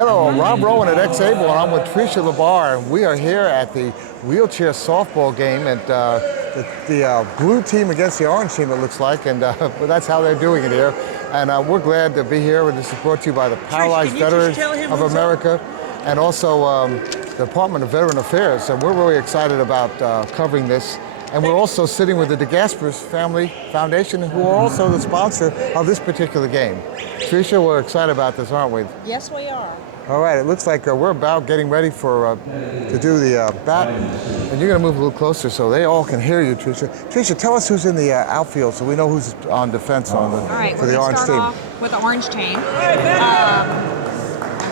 Hello, Rob Rowan at X-Able, and I'm with Tricia LeBar, and we are here at the wheelchair softball game, and the blue team against the orange team, it looks like, and but that's how they're doing it here. And we're glad to be here, and this is brought to you by the Paralyzed Veterans of America, and also the Department of Veteran Affairs, and we're really excited about covering this. And we're also sitting with the DeGaspers Family Foundation, who are also the sponsor of this particular game. Tricia, we're excited about this, aren't we? Yes, we are. All right, it looks like we're about getting ready for to do the bat, and you're going to move a little closer so they all can hear you, Tricia. Tricia, tell us who's in the outfield so we know who's on defense on the, for the orange team. All right, we're going to start off with the orange team. I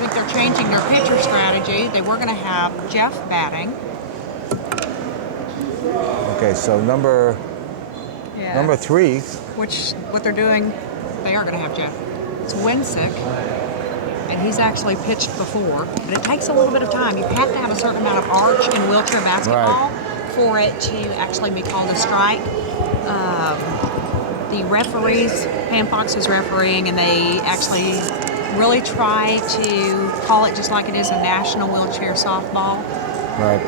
think they're changing their pitcher strategy. They were going to have Jeff batting. Okay, so number 3. What they're doing, they are going to have Jeff. It's Winsick. And he's actually pitched before, but it takes a little bit of time. You have to have a certain amount of arch in wheelchair basketball for it to actually be called a strike. The referees, Pam Fox is refereeing, and they actually really try to call it just like it is a national wheelchair softball. Right.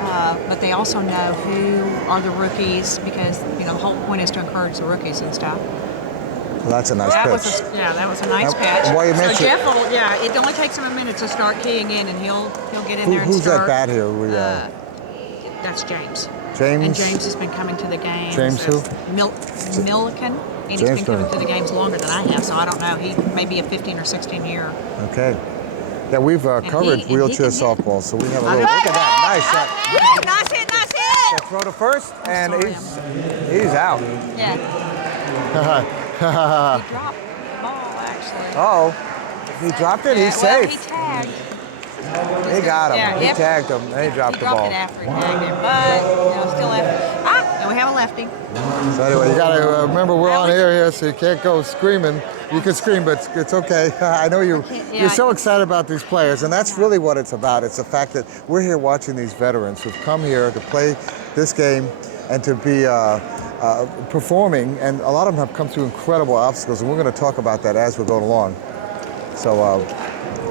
But they also know who are the rookies because the whole point is to encourage the rookies and stuff. Well, that's a nice pitch. That was a nice pitch. Well, you so Jeff will, it only takes him a minute to start keying in, and he'll get in there and who's start. Who's that bat here? That's James. James? And James has been coming to the games. James who? Milliken. And he's been coming to the games longer than I have, so I don't know. He may be a 15 or 16 year. Okay. Yeah, we've covered wheelchair softball, so we have a little look at that. Nice shot. Nice hit. They throw to first, and he's out. Yeah. He dropped the ball, actually. Oh, he dropped it? He's safe. He tagged. He got him. He tagged him, and he dropped the ball. He dropped it after he tagged him, but still after. And we have a lefty. So anyway, you got to remember we're on air here, so you can't go screaming. You can scream, but it's okay. I know you're so excited about these players, and that's really what it's about. It's the fact that we're here watching these veterans who've come here to play this game and to be performing, and a lot of them have come through incredible obstacles, and we're going to talk about that as we're going along. So,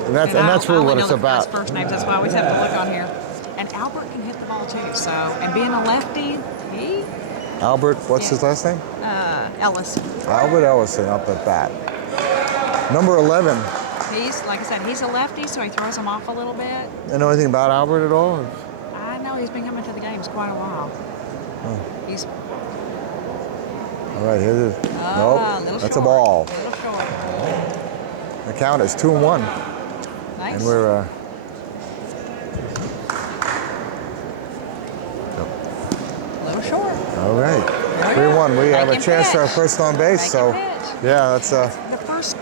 and that's really what it's about. First names, that's why I always have to look on here. And Albert can hit the ball too. So, and being a lefty, Albert, what's his last name? Ellison. Albert Ellison up at bat. Number 11. He's, like I said, he's a lefty, so he throws him off a little bit. You know anything about Albert at all? I know he's been coming to the games quite a while. Oh. He's. All right, here it is. Nope, that's a ball. A little short. The count is 2-1. Nice. And we're. A little short. All right. 3-1. We have a chance to our first on base, so yeah, that's the first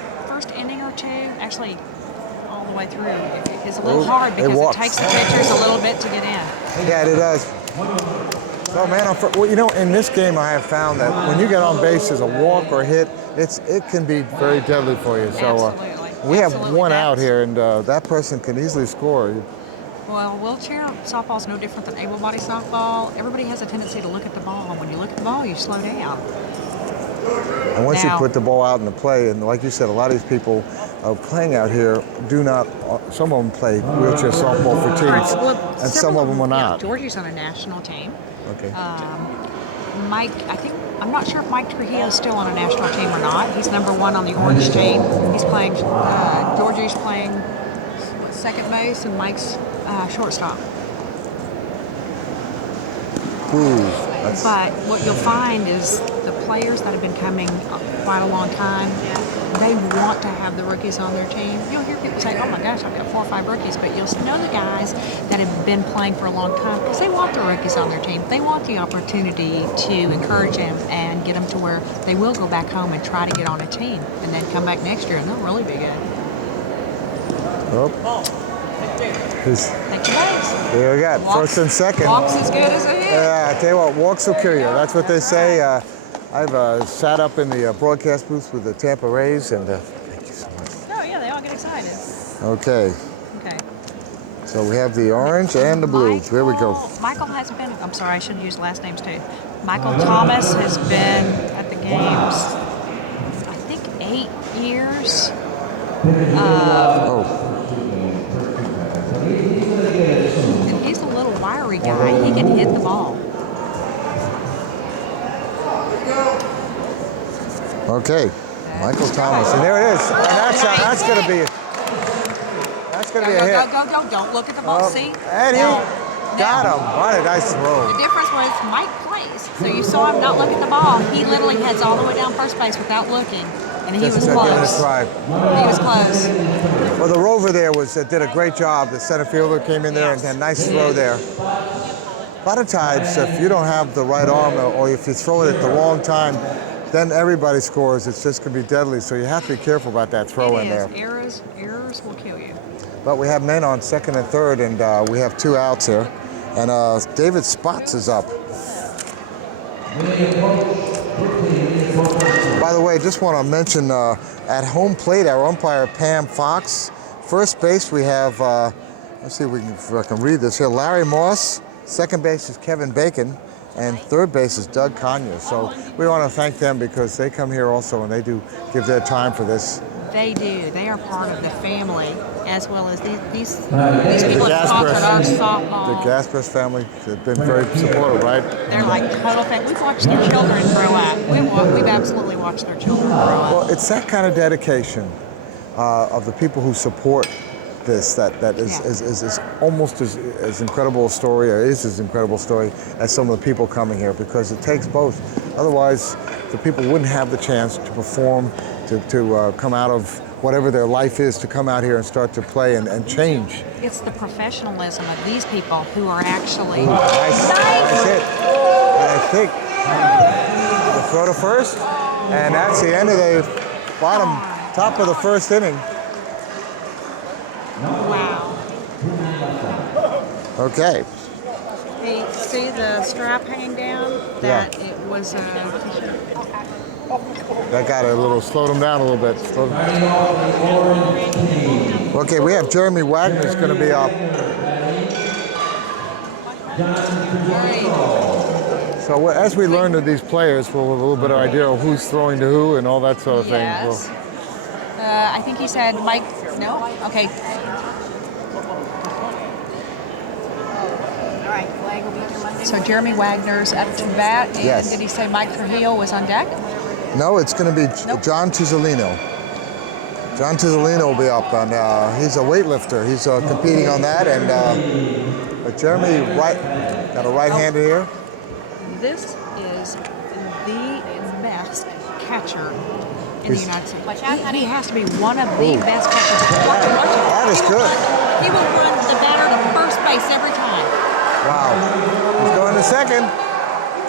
inning or two, actually all the way through, is a little hard because it takes the pitchers a little bit to get in. Yeah, it does. So man, in this game I have found that when you get on base as a walk or hit, it can be very deadly for you. So we have one out here, and that person can easily score. Well, wheelchair softball is no different than able-bodied softball. Everybody has a tendency to look at the ball, and when you look at the ball, you slow down. And once you put the ball out in the play, and like you said, a lot of these people playing out here do not, some of them play wheelchair softball for teams, and some of them are not. Georgie's on a national team. Okay. Mike, I'm not sure if Mike Trujillo's still on a national team or not. He's number 1 on the orange team. He's playing, Georgie's playing second base, and Mike's shortstop. Ooh, but what you'll find is the players that have been coming quite a long time, they want to have the rookies on their team. You'll hear people say, oh my gosh, I've got 4 or 5 rookies, but you'll know the guys that have been playing for a long time because they want the rookies on their team. They want the opportunity to encourage them and get them to where they will go back home and try to get on a team and then come back next year and they'll really be good. Oh. Take your base. Here we got first and second. Walks as good as a hit. Yeah, I tell you what, walks will kill you. That's what they say. I've sat up in the broadcast booth with the Tampa Rays, and thank you so much. Oh yeah, they all get excited. Okay. So we have the orange and the blue. Here we go. Michael has been, I'm sorry, I should have used last names too. Michael Thomas has been at the games, I think 8 years. every guy. He can hit the ball. Okay, Michael Thomas, and there it is. And that's going to be a hit. Go. Don't look at the ball. See? And he got him. What a nice throw. The difference was Mike plays. So you saw him not look at the ball. He literally heads all the way down first base without looking. And he was close. He was close. Well, the rover there did a great job. The center fielder came in there and had a nice throw there. A lot of times, if you don't have the right arm or if you throw it at the wrong time, then everybody scores. It's just going to be deadly. So you have to be careful about that throw in there. Errors will kill you. But we have men on second and third, and we have 2 outs here. And David Spots is up. By the way, just want to mention at home plate, our umpire Pam Fox. First base we have, let's see if I can read this here, Larry Moss. Second base is Kevin Bacon. And third base is Doug Conyers. So we want to thank them because they come here also and they do give their time for this. They do. They are part of the family, as well as these people that sponsored our softball. The Gaspers family have been very supportive, right? They're like total fans. We've watched their children grow up. We've absolutely watched their children grow up. Well, it's that kind of dedication of the people who support this that is almost as incredible a story, or is as incredible a story as some of the people coming here, because it takes both. Otherwise, the people wouldn't have the chance to perform, to come out of whatever their life is, to come out here and start to play and change. It's the professionalism of these people who are actually... Nice hit. And I think the throw to first, and that's the end of the top of the first inning. Wow. Okay. Hey, see the strap hanging down? It was that got slowed him down a little bit. Okay, we have Jeremy Wagner's going to be up. So as we learn of these players, we'll have a little bit of idea of who's throwing to who and all that sort of thing. Yes. I think he said Mike. No? Okay. So Jeremy Wagner's up to bat, and yes. Did he say Mike Trujillo was on deck? No, it's going to be John Tuzolino. John Tuzolino will be up, and he's a weightlifter. He's competing on that, and Jeremy got a right-hander here. This is the best catcher in the United States. He has to be one of the best catchers. Watch it. That is good. He will run the batter to first base every time. Wow. He's going to second.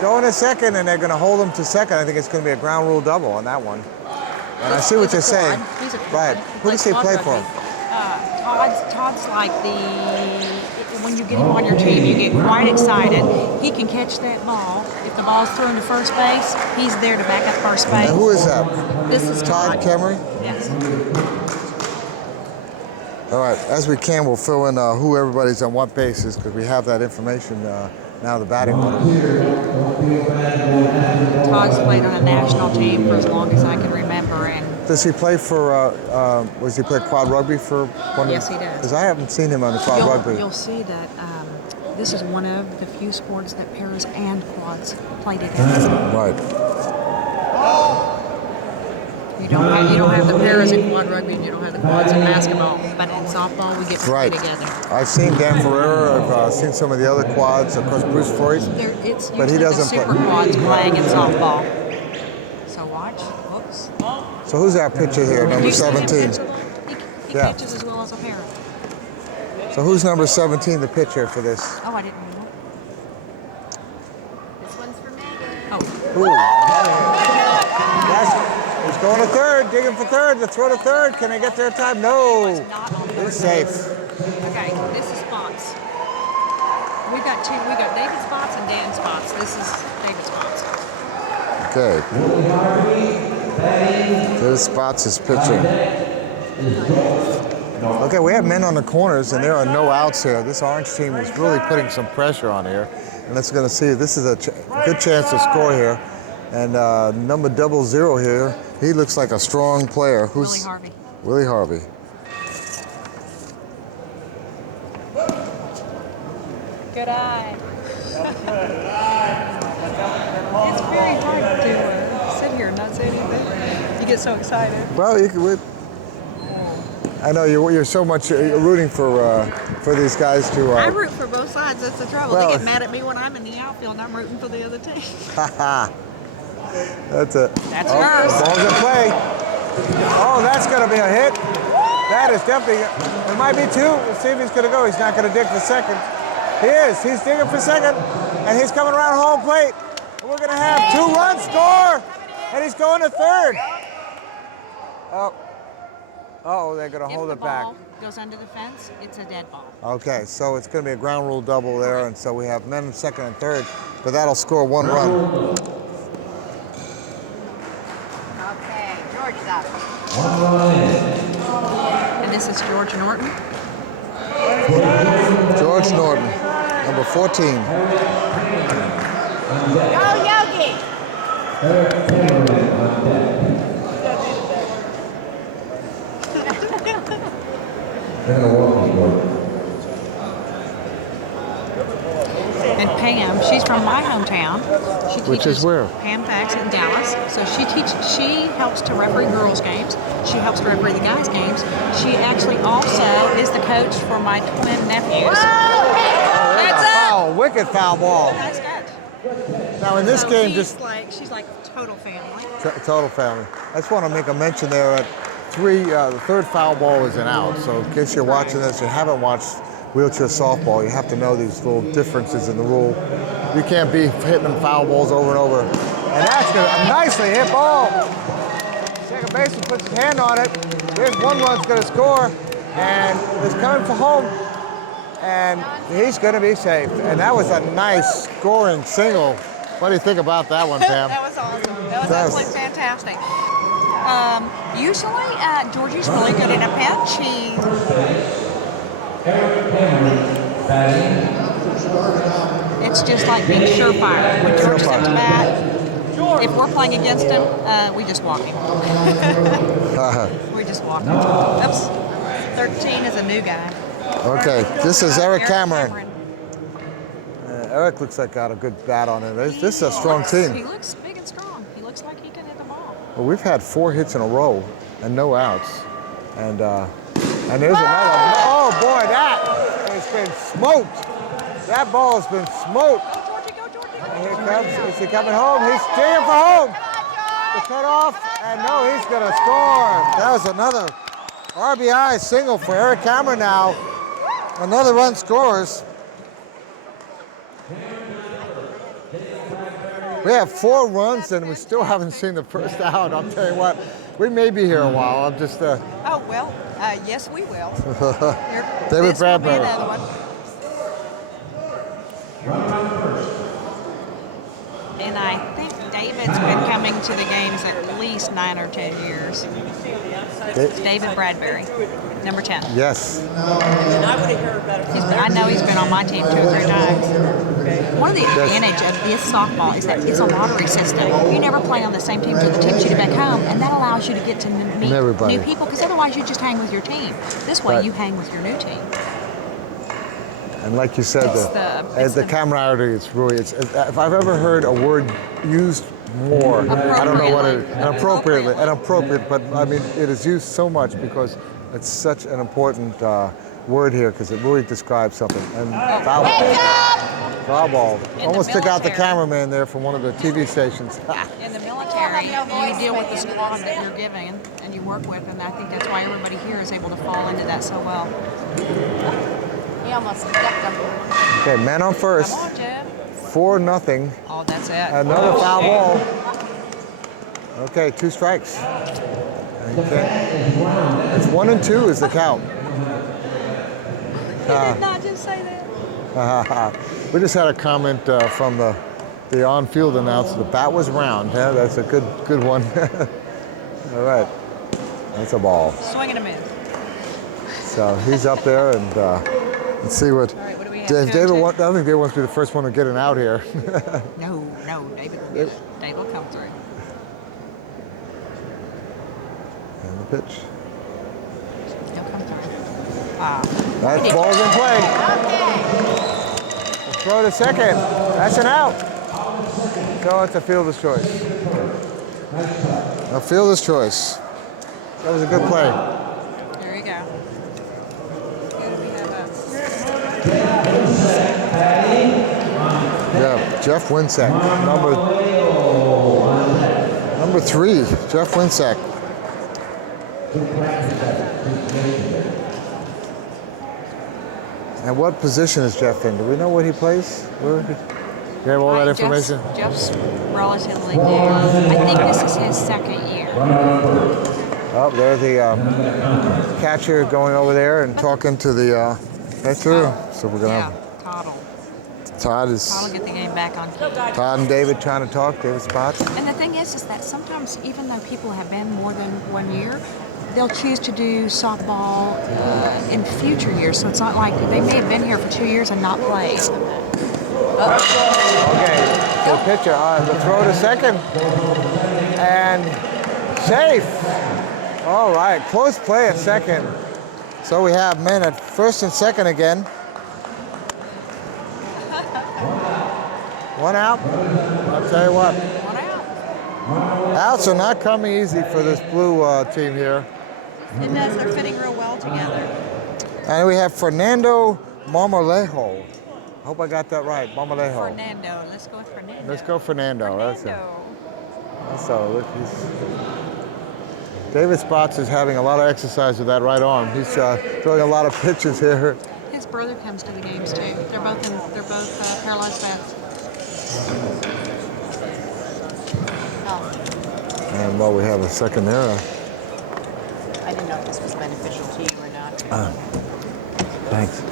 Going to second, and they're going to hold him to second. I think it's going to be a ground rule double on that one. And I see what you're saying. Right. Who does he play for? Todd's like when you get him on your team, you get quite excited. He can catch that ball. If the ball's thrown to first base, he's there to back up first base. And who is that? This is Todd Kemery? Yes. All right, as we can, we'll fill in who everybody's on what bases, because we have that information now, the batting order. Todd's played on a national team for as long as I can remember. And does he play for, was he play quad rugby for one? Yes, he does. Because I haven't seen him on the quad rugby. You'll see that this is one of the few sports that pairs and quads play together. Right. You don't have the pairs in quad rugby, and you don't have the quads in basketball. But in softball, we get to play together. I've seen Dan Ferreira. I've seen some of the other quads. Of course, Bruce Freud. It's but he doesn't the super play. Quads playing in softball. So watch. Whoops. So who's our pitcher here, number 17? He pitches as well as a parent. So who's number 17, the pitcher for this? Oh, I didn't know. This one's for me. Oh. He's going to third, digging for third, the throw to third. Can they get there in time? No. It's safe. Okay, this is Spots. We've got two. We got David Spots and Dan Spots. This is David Spots. Okay. David Spots is pitching. Okay, we have men on the corners, and there are no outs here. This orange team is really putting some pressure on here. And let's going to see, this is a good chance to score here. And number 00 here, he looks like a strong player. Who's Willie Harvey. Willie Harvey. good eye. It's very hard to sit here and not say anything. You get so excited. Well, you could. I know you're so much rooting for these guys to. I root for both sides. That's the trouble. Well, they get mad at me when I'm in the outfield and I'm rooting for the other team. That's it. That's yours. Ball's in play. Oh, that's going to be a hit. That is definitely. It might be two. Let's see if he's going to go. He's not going to dig for second. He is. He's digging for second, and he's coming around home plate. And we're going to have 2-run score, and he's going to third. Oh, they're going to hold it back. If the ball goes under the fence, it's a dead ball. Okay, so it's going to be a ground rule double there, and so we have men in second and third, but that'll score 1 run. Okay, George is up. And this is George Norton. George Norton, number 14. Go, Yogi! And Pam, she's from my hometown. She Which is teaches where? Pam Fax in Dallas. So she helps to referee girls' games. She helps to referee the guys' games. She actually also is the coach for my twin nephews. That's it! Foul, wicked foul ball. Nice catch. Now in this So game, she's like total family. total family. I just want to make a mention there at the third foul ball is an out. So in case you're watching this, you haven't watched wheelchair softball, you have to know these little differences in the rule. You can't be hitting them foul balls over and over. And that's a nicely hit ball. Second baseman puts his hand on it. Here's 1 run's going to score, and he's coming for home, and he's going to be safe. And that was a nice scoring single. What do you think about that one, Pam? That was awesome. That was absolutely fantastic. Usually, Georgie's really good in a pinch. It's just like being surefire. When George steps to bat, if we're playing against him, we just walk him. We just walk him. Oops. 13 is a new guy. Okay, this is Eric Cameron. Eric looks like got a good bat on it. This is a strong team. He looks big and strong. He looks like he can hit the ball. Well, we've had 4 hits in a row and no outs. And there's another. Oh boy, that has been smoked. That ball has been smoked. Go, Georgie, go, Georgie. And here comes, is he coming home? He's digging for home. The cutoff, and no, he's gonna score. That was another RBI single for Eric Cameron now. Another run scores. We have 4 runs and we still haven't seen the first out. I'll tell you what, we may be here a while. I'm just. Oh, well, yes, we will. David This will be Bradbury. another one. And I think David's been coming to the games at least 9 or 10 years. It's David Bradbury, number 10. Yes. I know he's been on my team 2 or 3 times. One of the advantage of this softball is that it's a lottery system. You never play on the same team till the teams you get back home, and that allows you to get to meet Everybody. new people, because otherwise you just hang with your team. This way Right. you hang with your new team. And like you said, the camaraderie, it's really, if I've ever heard a word used more, I don't know what it is, inappropriate, but I mean, it is used so much because it's such an important word here because it really describes something. And foul ball. Almost took out the cameraman there from one of the TV stations. In the military, you deal with the squad that you're given and you work with, and I think that's why everybody here is able to fall into that so well. He almost ducked him. Okay, man on first. Come on, Jeff. 4-0. Oh, that's it. Another foul ball. Okay, 2 strikes. It's 1 and 2 is the count. He did not just say that. We just had a comment from the on-field announcer. The bat was round. Yeah, that's a good one. All right, that's a ball. Swing and a miss. So he's up there, and let's see what. All right, what do we have? David, I don't think David wants to be the first one to get an out here. No, David will get it. David will come through. And the pitch. He'll come through. That ball's in play. throw to second. That's an out. So it's a fielder's choice. A fielder's choice. That was a good play. There you go. Who do we have up? Yeah, Jeff Winsack, number 3, Jeff Winsack. And what position is Jeff in? Do we know what he plays? Where? You have all that information? Jeff's relatively new. I think this is his second year. Oh, there's the catcher going over there and talking to the pitcher. So we're gonna. Yeah, Todd'll Todd get the game back on key. Todd and David trying to talk. David Spots. And the thing is that sometimes, even though people have been more than 1 year, they'll choose to do softball in future years. So it's not like they may have been here for 2 years and not played. Okay, the pitcher, the throw to second, and safe. All right, close play at second. So we have men at first and second again. 1 out. I'll tell you what. 1 out. Outs are not coming easy for this blue team here. It does. They're fitting real well together. And we have Fernando Marmolejo. I hope I got that right, Marmolejo. Fernando. Let's go with Fernando. Let's go Fernando. Fernando. So look, David Spots is having a lot of exercise with that right arm. He's throwing a lot of pitches here. His brother comes to the games too. They're both paralyzed vets. And well, we have a second there. I didn't know if this was beneficial to you or not. Thanks.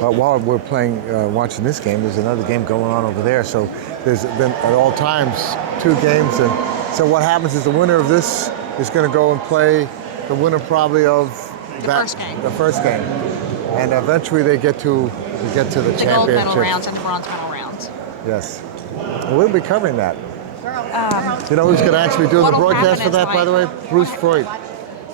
While we're watching this game, there's another game going on over there. So there's been at all times 2 games, and so what happens is the winner of this is going to go and play the winner probably of the first game, and eventually they get to the championship. The gold medal rounds and the bronze medal rounds. Yes, and we'll be covering that. You know who's going to actually do the broadcast for that, by the way? Bruce Freud,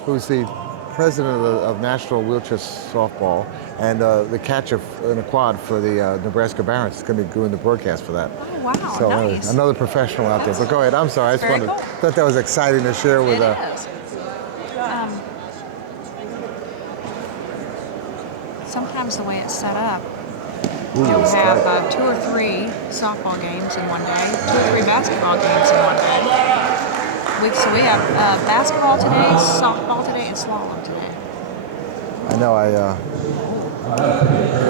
who's the president of National Wheelchair Softball, and the catcher in a quad for the Nebraska Barons is going to be doing the broadcast for that. Oh, wow, So nice. another professional out there. But go ahead, I'm sorry, I just Very wanted, cool. thought that was exciting to share with. It is. Sometimes the way it's set up, you'll have 2 or 3 softball games in one day, 2 or 3 basketball games in one day. So we have basketball today, softball today, and slalom today. I know,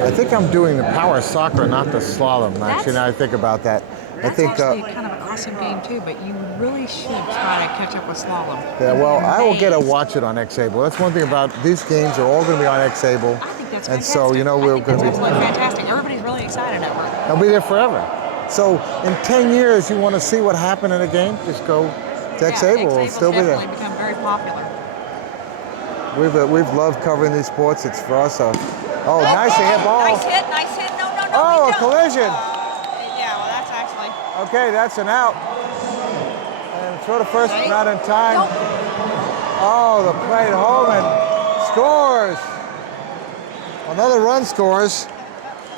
I think I'm doing the power soccer, not the slalom. Actually, now I think about that. That's actually kind of an awesome game too, but you really should try to catch up with slalom. Yeah, well, I will get to watch it on X-Able. That's one thing about these games; are all going to be on X-Able. I think that's fantastic. And so, you know, we're going to be fantastic. Everybody's really excited at work. They'll be there forever. So, in 10 years, you want to see what happened in a game? Just go to X-Able. It'll still be there. Become very popular. We've loved covering these sports. It's for us. Oh, nice hit ball. Nice hit. No. Oh, a collision. Yeah, well, that's actually. Okay, that's an out. And throw to first, not in time. Nope. Oh, the plate home and scores. Another run scores.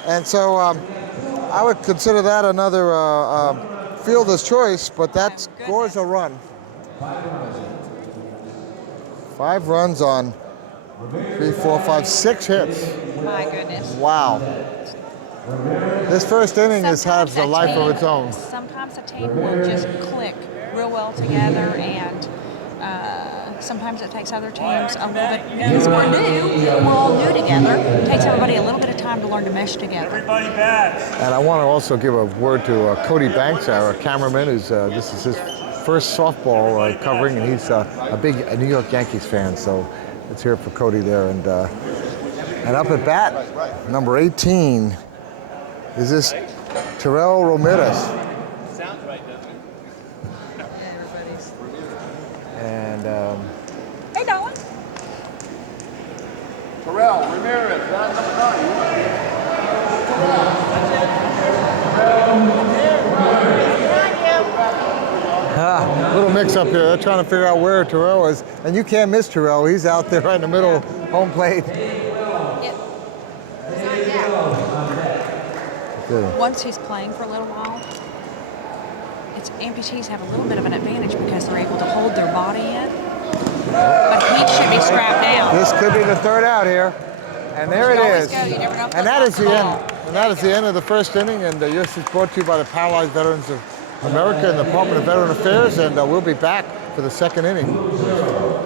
And so I would consider that another fielder's choice, but that scores a run. 5 runs on 3, 4, 5, 6 hits. My goodness. Wow. This first inning has a life of its own. Sometimes a team will just click real well together, and sometimes it takes other teams a little bit, because we're all new together. It takes everybody a little bit of time to learn to mesh together. Everybody bats. And I want to also give a word to Cody Banks, our cameraman, who's this is his first softball covering, and he's a big New York Yankees fan, so let's hear it for Cody there. And up at bat, number 18, is this Terrell Ramirez. Sounds right, doesn't it? Everybody's. And Hey, Nolan. Terrell Ramirez, that's number 9. little mix up here. They're trying to figure out where Terrell is, and you can't miss Terrell. He's out there right in the middle, home plate. Yep. Good. Once he's playing for a little while, amputees have a little bit of an advantage because they're able to hold their body in. But he should be strapped down. This could be the third out here. And there it is. You never know if And that is the end. And that is the end of the first inning. And this is brought to you by the Paralyzed Veterans of America and the Department of Veteran Affairs. And we'll be back for the second inning.